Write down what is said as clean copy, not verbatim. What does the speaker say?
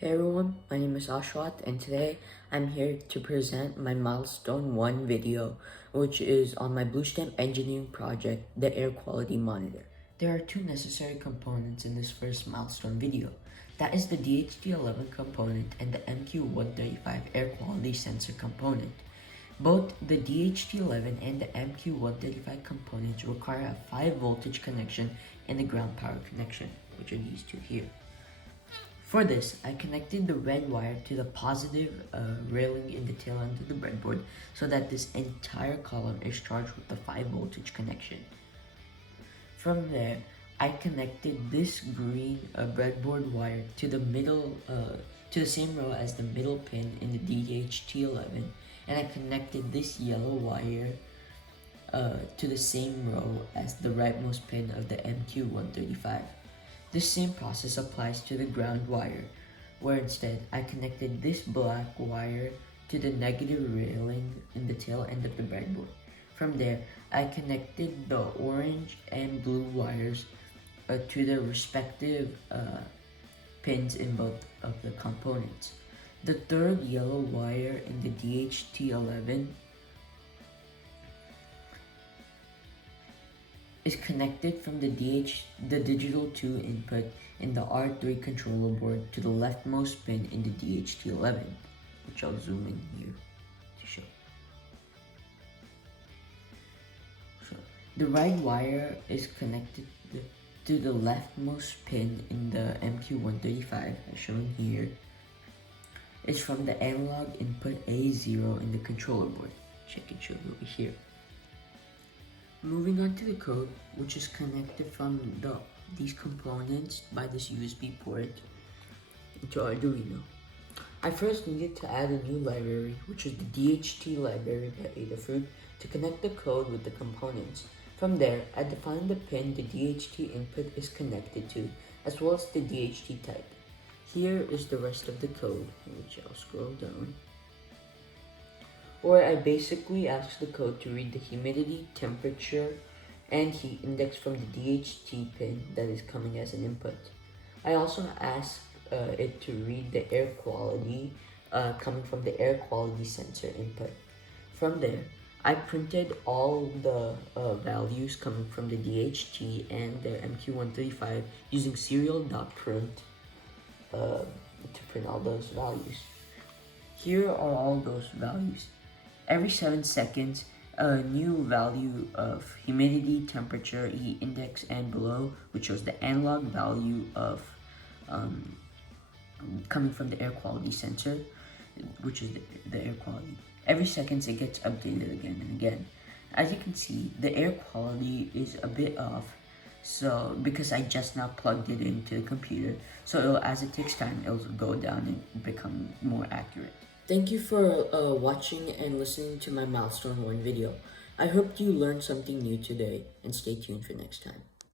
Hey everyone, my name is Ashwath and today I'm here to present my Milestone 1 video, which is on my BlueStamp engineering project, the air quality monitor. There are two necessary components in this first Milestone video. That is the DHT11 component and the MQ135 air quality sensor component. Both the DHT11 and the MQ135 components require a 5 voltage connection and a ground power connection, which are these two here. For this, I connected the red wire to the positive railing in the tail end of the breadboard so that this entire column is charged with the 5 voltage connection. From there, I connected this green breadboard wire to the middle, to the same row as the middle pin in the DHT11, and I connected this yellow wire to the same row as the rightmost pin of the MQ135. This same process applies to the ground wire, where instead I connected this black wire to the negative railing in the tail end of the breadboard. From there, I connected the orange and blue wires to their respective pins in both of the components. The third yellow wire in the DHT11 is connected from the digital 2 input in the R3 controller board to the leftmost pin in the DHT11, which I'll zoom in here to show. So the right wire is connected to the leftmost pin in the MQ135, as shown here. It's from the analog input A0 in the controller board, which I can show you over here. Moving on to the code, which is connected from these components by this USB port into Arduino. I first needed to add a new library, which is the DHT library by Adafruit, to connect the code with the components. From there, I defined the pin the DHT input is connected to, as well as the DHT type. Here is the rest of the code, which I'll scroll down, where I basically ask the code to read the humidity, temperature, and heat index from the DHT pin that is coming as an input. I also ask it to read the air quality coming from the air quality sensor input. From there, I printed all the values coming from the DHT and the MQ135 using serial.print to print all those values. Here are all those values. Every 7 seconds, a new value of humidity, temperature, heat index, and below, which shows the analog value of coming from the air quality sensor, which is the air quality. Every seconds, it gets updated again and again. As you can see, the air quality is a bit off, so because I just now plugged it into the computer, so as it takes time, it'll go down and become more accurate. Thank you for watching and listening to my Milestone 1 video. I hope you learned something new today, and stay tuned for next time.